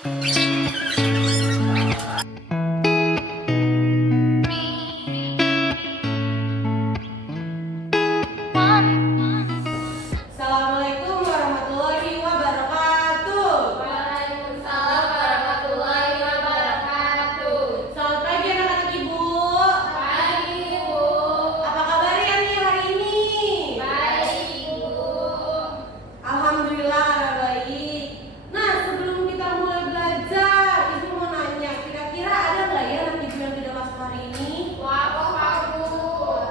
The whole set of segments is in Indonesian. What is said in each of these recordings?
Assalamualaikum warahmatullahi wabarakatuh. Waalaikumsalam warahmatullahi wabarakatuh. Selamat pagi anak-anak ibu. Pagi Ibu. Apa kabarnya nih hari ini? Baik Ibu. Alhamdulillah ada baik. Nah, sebelum kita mulai belajar, ibu mau nanya, kira-kira ada nggak ya anak ibu yang tidak masuk hari ini? Wafah Bu.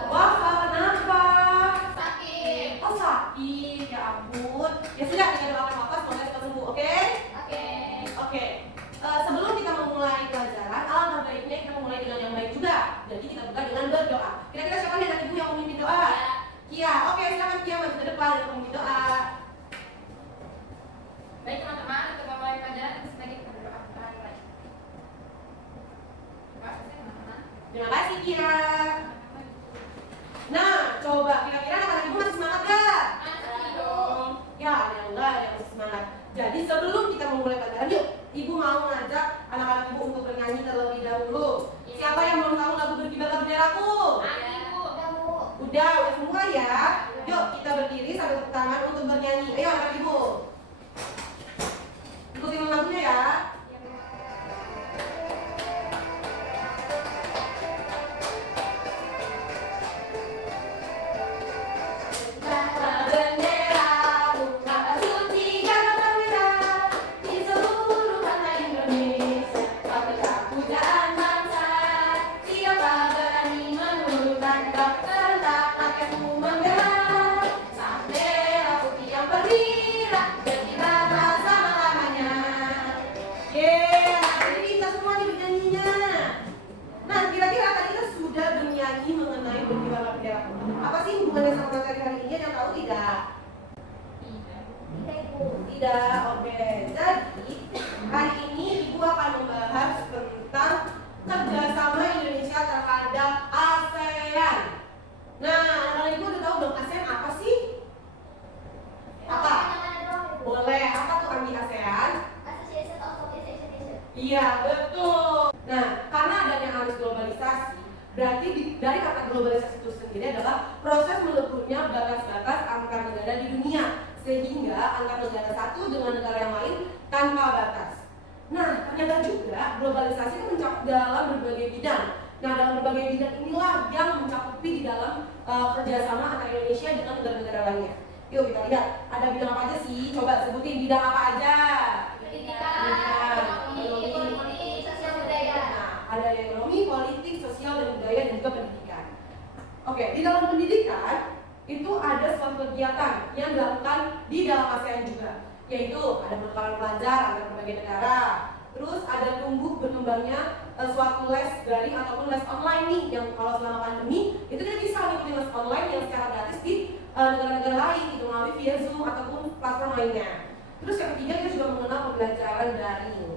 Wafah, kenapa? Sakit. Oh sakit, ya ampun. Ya sudah, kita doakan wafah semoga cepat sembuh, oke? Oke. Oke. Sebelum kita memulai pelajaran, alangkah baiknya kita memulai dengan yang baik juga. Jadi kita buka dengan berdoa. Kira-kira siapa nih anak ibu yang memimpin doa? Kia. Oke, silakan Kia maju ke depan dan memimpin doa. Baik teman-teman, untuk memulai pelajaran sebagai kita berdoa. Terima kasih teman-teman. Terima kasih Kia. Nah, coba kira-kira anak-anak ibu masih semangat gak? Masih dong. Ya, ada yang enggak, ada yang masih semangat. Jadi sebelum kita memulai pelajaran, yuk, ibu mau ngajak anak-anak ibu untuk bernyanyi terlebih dahulu. Siapa yang belum tahu lagu Berkibarlah Benderaku? Ada Bu. Udah semua ya. Yuk kita berdiri sambil tepuk tangan untuk bernyanyi. Ayo anak ibu. Ikutin lagunya ya. Bendera bukan suci karena berbeda di seluruh tanah Indonesia. Bangga pujaan bangsa, siapa berani menurunkan serta rakyatmu menggelar sang bendera putih yang berkibar berkibarlah selama-lamanya. Hari ini kita semua nih bernyanyinya. Nah, kira-kira tadi kita sudah bernyanyi mengenai Berkibarlah Benderaku. Apa sih hubungannya sama materi hari ini? Ada yang tahu tidak? Tidak, oke. Jadi hari ini ibu akan membahas tentang kerjasama Indonesia terhadap ASEAN. Nah, anak-anak ibu udah tahu dong ASEAN apa sih? Apa? Boleh. Apa tuh arti ASEAN? Iya, betul. Nah, karena adanya arus globalisasi, berarti dari kata globalisasi itu sendiri adalah proses meleburnya batas-batas antar negara di dunia, sehingga antar negara satu dengan negara yang lain tanpa batas. Nah, ternyata juga globalisasi itu mencakup dalam berbagai bidang. Nah, dalam berbagai bidang inilah yang mencakupi di dalam kerjasama antara Indonesia dengan negara-negara lainnya. Yuk kita lihat, ada bidang apa aja sih? Coba sebutin bidang apa aja. Pendidikan, ekonomi, sosial budaya. Nah, ada ekonomi, politik, sosial dan budaya dan juga pendidikan. Oke, di dalam pendidikan itu ada suatu kegiatan yang dilakukan di dalam ASEAN juga, yaitu ada pertukaran pelajar antar berbagai negara. Terus ada tumbuh berkembangnya suatu les daring ataupun les online nih, yang kalau selama pandemi itu kita bisa ngikutin les online yang secara gratis di negara-negara lain gitu melalui via Zoom ataupun platform lainnya. Terus yang ketiga kita juga mengenal pembelajaran daring.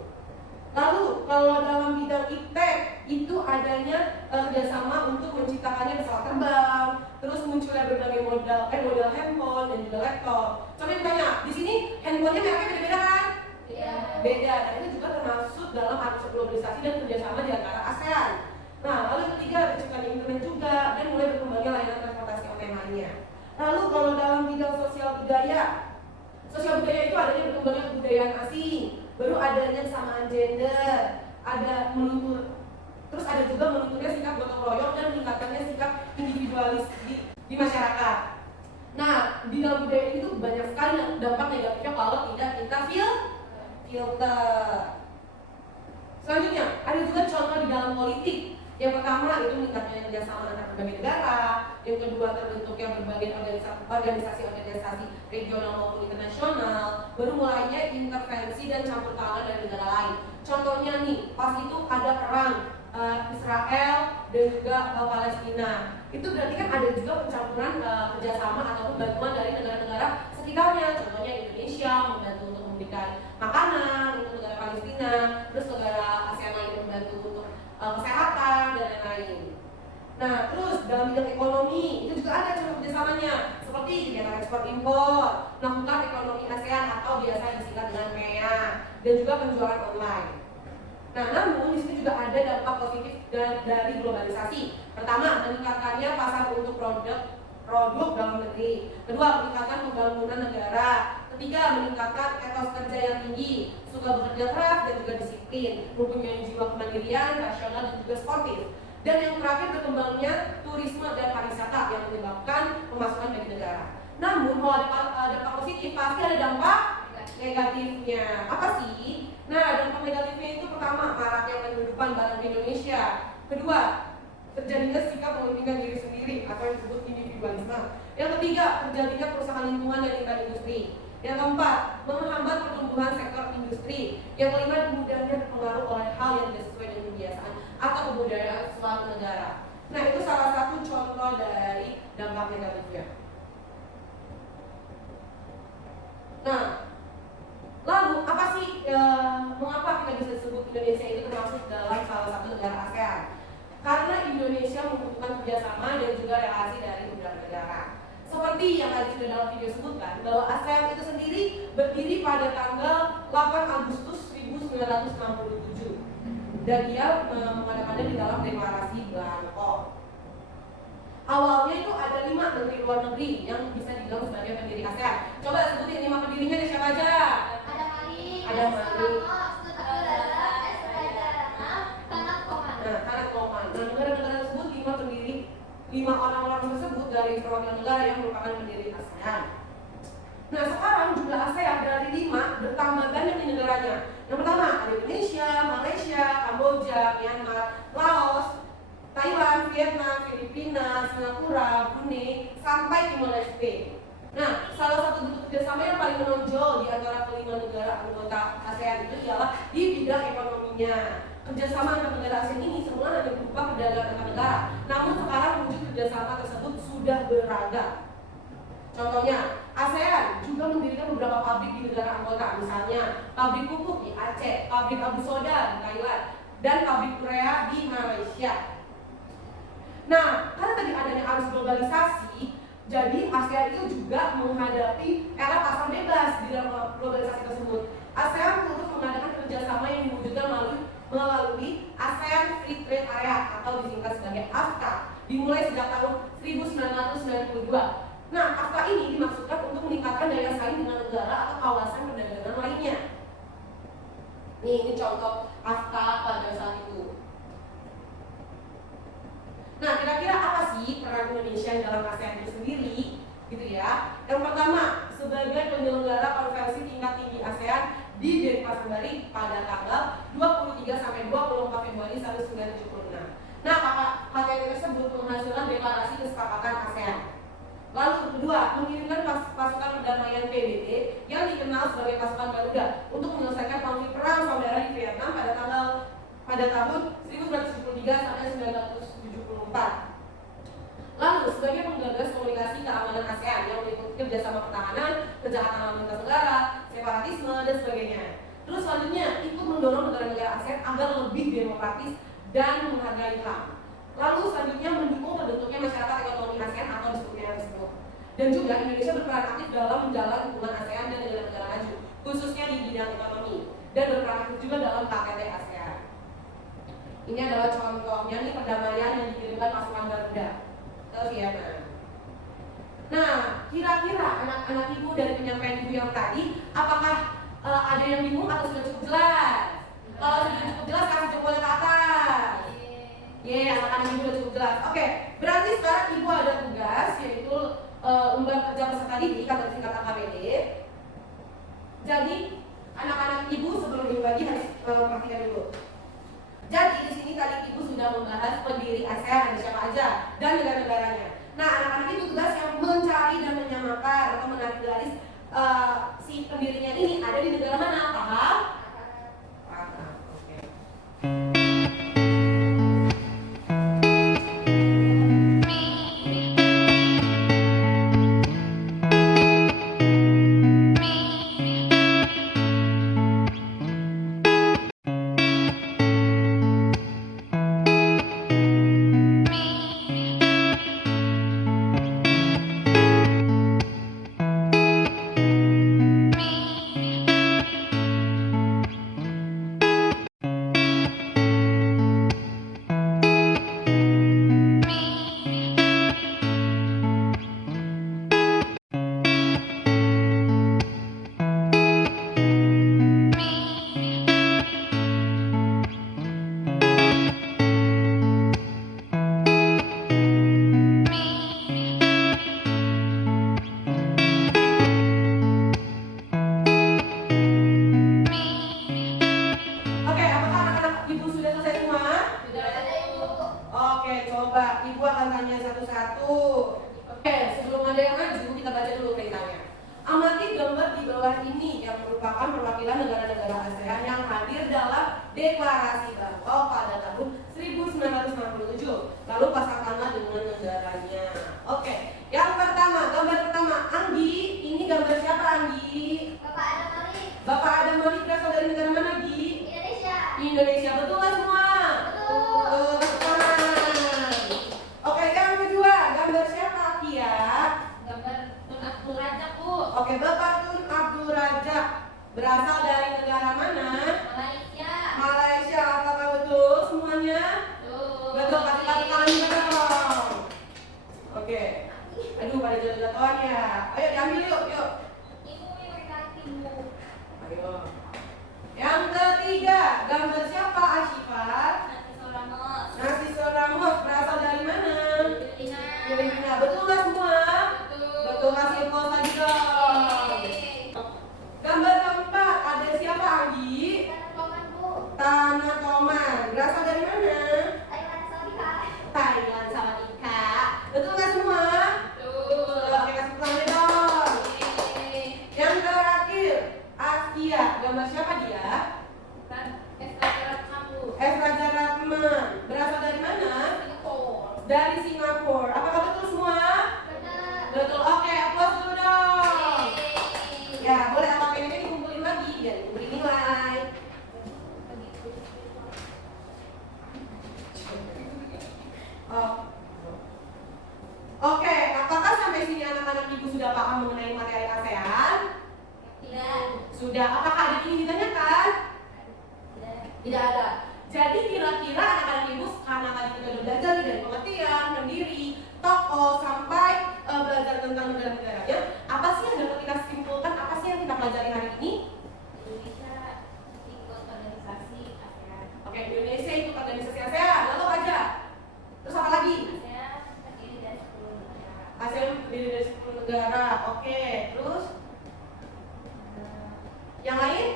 Lalu kalau dalam bidang iptek itu adanya kerjasama untuk menciptakannya pesawat terbang, terus munculnya berbagai model handphone dan juga laptop. Coba ditanya, di sini handphonenya mereknya beda-beda kan? Iya. Beda, dan itu juga termasuk dalam arus globalisasi dan kerjasama di antara ASEAN. Nah, lalu yang ketiga ada ciptaan internet juga dan mulai berkembangnya layanan transportasi online lainnya. Lalu kalau dalam bidang sosial budaya itu adanya berkembangnya kebudayaan asing, baru adanya kesamaan gender, ada terus ada juga melunturnya sikap gotong royong dan meningkatkannya sikap individualis di masyarakat. Nah, di dalam budaya ini tuh banyak sekali dampak negatifnya kalau tidak kita filter. Selanjutnya, ada juga contoh di dalam politik. Yang pertama itu meningkatnya kerjasama antar berbagai negara. Yang kedua terbentuknya berbagai organisasi regional maupun internasional. Baru mulainya intervensi dan campur tangan dari negara lain. Contohnya nih, pas itu ada perang Israel dan juga Palestina. Itu berarti kan ada juga pencampuran kerjasama ataupun bantuan dari negara-negara sekitarnya. Contohnya Indonesia membantu untuk memberikan makanan untuk negara Palestina, terus negara ASEAN lain membantu untuk kesehatan dan lain-lain. Nah, terus dalam bidang ekonomi itu juga ada contoh kerjasamanya, seperti kegiatan ekspor impor, melakukan ekonomi ASEAN atau biasa disingkat dengan MEA. dan juga penjualan online. Nah, namun di sini juga ada dampak positif dari globalisasi. Pertama, meningkatkannya pasar untuk produk dalam negeri. Kedua, meningkatkan pembangunan negara. Ketiga, meningkatkan etos kerja yang tinggi, suka bekerja keras dan juga disiplin, mempunyai jiwa kemandirian, rasional dan juga sportif. Dan yang terakhir, berkembangnya turisme dan pariwisata yang menyebabkan pemasukan bagi negara. Namun, kalau ada dampak positif, pasti ada dampak negatifnya. Apa sih? Nah, dampak negatifnya itu pertama, maraknya penyeludupan barang di Indonesia. Kedua, terjadinya sikap mementingkan diri sendiri atau yang disebut individualisme. Yang ketiga, terjadinya kerusakan lingkungan dan limbah industri. Yang keempat, menghambat pertumbuhan sektor industri. Yang kelima, mudahnya terpengaruh oleh hal yang tidak sesuai dengan kebiasaan atau kebudayaan suatu negara. Nah, itu salah satu contoh dari dampak negatifnya. Nah, lalu apa sih mengapa kita bisa disebut Indonesia itu termasuk dalam salah satu negara ASEAN? Karena Indonesia membutuhkan kerjasama dan juga relasi dari beberapa negara. Seperti yang tadi sudah dalam video sebutkan, bahwa ASEAN itu sendiri berdiri pada tanggal 8 Agustus 1967 dan dia mengadakannya di dalam deklarasi Bangkok. Awalnya itu ada 5 menteri luar negeri yang bisa dibilang sebagai pendiri ASEAN. Coba sebutin 5 pendirinya nih, siapa aja? Ada Mali, Ada Mali, Kanak Loman. Nah, negara-negara tersebut 5 pendiri, 5 orang-orang tersebut dari perwakilan negara yang merupakan pendiri ASEAN. Nah, sekarang jumlah ASEAN dari 5 bertambah banyak di negaranya. Yang pertama ada Indonesia, Malaysia, Kamboja, Myanmar, Laos, Thailand, Vietnam, Filipina, Singapura, Brunei, sampai Timor Leste. Nah, salah satu bentuk kerjasama yang paling menonjol di antara kelima negara anggota ASEAN itu ialah di bidang ekonominya. Kerjasama antar negara ASEAN ini semula hanya berupa perdagangan antar negara, namun sekarang wujud kerjasama tersebut sudah beragam. Contohnya, ASEAN juga mendirikan beberapa pabrik di negara anggota, misalnya pabrik pupuk di Aceh, pabrik abu soda di Thailand, dan pabrik Korea di Malaysia. Nah, karena tadi adanya arus globalisasi, jadi ASEAN itu juga menghadapi era pasar bebas di dalam globalisasi tersebut. ASEAN terus mengadakan kerjasama yang diwujudkan melalui ASEAN Free Trade Area atau disingkat sebagai AFTA, dimulai sejak tahun 1992. Nah, AFTA ini dimaksudkan untuk meningkatkan daya saing dengan negara atau kawasan perdagangan lainnya. Nih, ini contoh AFTA pada saat itu. Nah, kira-kira apa sih peran Indonesia dalam ASEAN itu sendiri? Gitu ya. Yang pertama, sebagai penyelenggara konferensi tingkat tinggi ASEAN di Denpasar pada tanggal 23 sampai 24 Februari 1976. Nah, KTT tersebut menghasilkan deklarasi kesepakatan ASEAN. Lalu kedua, mengirimkan pasukan perdamaian PBB yang dikenal sebagai pasukan Garuda untuk menyelesaikan konflik perang saudara di Vietnam pada tahun 1973 sampai 1974. Lalu sebagai penggagas komunikasi keamanan ASEAN yang meliputi kerjasama pertahanan, kejahatan lalu lintas negara, separatisme dan sebagainya. Terus selanjutnya ikut mendorong negara-negara ASEAN agar lebih demokratis dan menghargai HAM. Lalu selanjutnya mendukung terbentuknya masyarakat ekonomi ASEAN atau disebutnya tersebut. Dan juga Indonesia berperan aktif dalam menjalankan hubungan ASEAN dan negara-negara maju, khususnya di bidang ekonomi, dan berperan aktif juga dalam KTT ASEAN. Ini adalah contohnya nih perdamaian yang dikirimkan pasukan Garuda ke Vietnam. Nah, kira-kira anak-anak ibu dari penyampaian ibu yang tadi, apakah ada yang bingung atau sudah cukup jelas? Kalau sudah cukup jelas, kasih jempolnya ke atas. Anak-anak ibu sudah cukup jelas. Oke, berarti sekarang ibu ada tugas, yaitu lembar kerja peserta didik atau singkatan KPD. Jadi, anak-anak ibu sebelum dibagi harus perhatikan dulu. Jadi di sini tadi ibu sudah membahas pendiri ASEAN ada siapa aja dan negara-negaranya. Nah, anak-anak itu tugas yang mencari dan menyamakan atau menarik garis si pendirinya ini ada di negara mana? Paham? Paham. Oke. merupakan perwakilan negara-negara ASEAN yang hadir dalam deklarasi Bangkok pada tahun 1967. Lalu pasangkanlah dengan negaranya. Oke, yang pertama, gambar pertama, Anggi. Ini gambar siapa, Anggi? Bapak Adam Malik. Bapak Adam Malik berasal dari negara mana, Anggi? Indonesia. Indonesia, betul nggak semua? Betul. Oke, yang kedua, gambar siapa, Kia? Gambar Tun Abdul Razak, Bu. Oke, Bapak Tun Abdul Razak berasal dari negara mana? Malaysia. Malaysia, apakah betul semuanya? Betul, kasih tepuk tangan juga dong. Oke. Aduh, pada jatuh-jatuhan ya. Ayo diambil yuk, yuk. Ibu yang kaki, Bu. Ayo. Yang ketiga, gambar siapa, Ashifat? Nasi Ramos. Nasi Ramos berasal dari mana? Filipina. Filipina. Betul nggak semua? Betul, kasih applause lagi dong. Gambar keempat, ada siapa, Anggi? Tanah Toman, Bu. Tanah Toman. Berasal dari mana? Thailand, Saudi. Thailand sama Ika. Betul nggak semua? Oke, kasih tangan dong. Yang terakhir, Askia. Gambar siapa dia? Kan Raja Ratnam, Bu. S. Raja Ratman. Berasal dari mana? Singapura. Dari Singapura. Apakah betul semua? Benar. Betul. Oke, applause dulu dong. Yeay. Ya, boleh LKPM-nya dikumpulin lagi biar diberi nilai. Oh. Oke, apakah sampai sini anak-anak ibu sudah paham mengenai materi ASEAN? Tidak. Sudah. Apakah ada yang ditanyakan? Tidak. Tidak ada. Jadi kira-kira anak-anak ibu karena tadi kita sudah belajar dari pengertian, pendiri, tokoh, sampai belajar tentang negara-negaranya, apa sih yang dapat kita simpulkan? Apa sih yang kita pelajari hari ini? Indonesia ikut organisasi ASEAN. Oke, Indonesia ikut organisasi ASEAN. Lalu apa aja? Terus apa lagi? ASEAN terdiri dari 10 negara. ASEAN terdiri dari 10 negara. Oke, terus yang lain?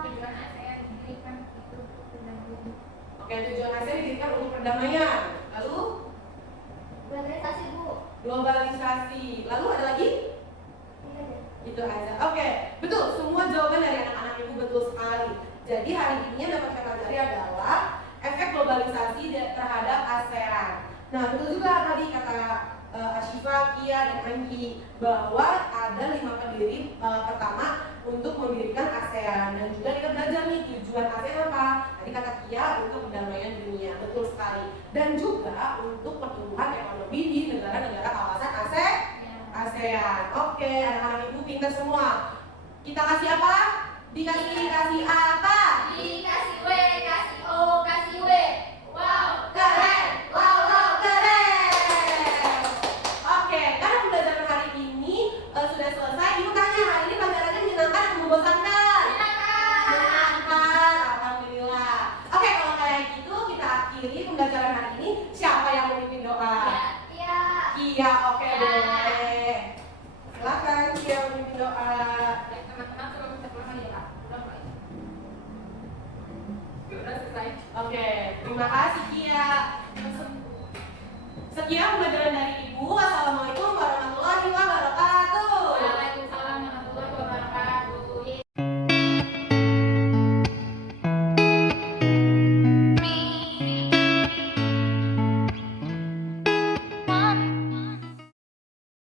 Tujuan ASEAN didirikan itu perdamaian. Oke, tujuan ASEAN didirikan untuk perdamaian. Lalu Globalisasi, Bu. globalisasi. Lalu ada lagi? Itu aja. Oke, betul. Semua jawaban dari anak-anak ibu betul sekali. Jadi hari ini yang dapat kita pelajari adalah efek globalisasi terhadap ASEAN. Nah, betul juga tadi kata Ashifa, Kia, dan Anggi bahwa ada 5 pendiri pertama untuk mendirikan ASEAN, dan juga kita belajar nih tujuan ASEAN apa. Tadi kata Kia untuk perdamaian dunia, betul sekali, dan juga untuk pertumbuhan ekonomi di negara-negara kawasan ASEAN. Oke, anak-anak ibu pintar semua. Kita kasih apa? Kasih apa? Dikasih W, kasih O, kasih W. Wow, Keren! Wow, keren! Oke, karena pembelajaran hari ini sudah selesai. Ibu tanya, hari ini pelajarannya menyenangkan atau membosankan? Menyenangkan, alhamdulillah. Oke, kalau kayak gitu kita akhiri pembelajaran hari ini. Siapa yang memimpin doa? Iya. Iya, oke, Ya. boleh. Silakan Kia memimpin doa. Teman-teman coba kita pulang aja, Kak. Udah selesai. Oke, terima kasih Kia. Sekian pembelajaran dari Ibu. Wassalamualaikum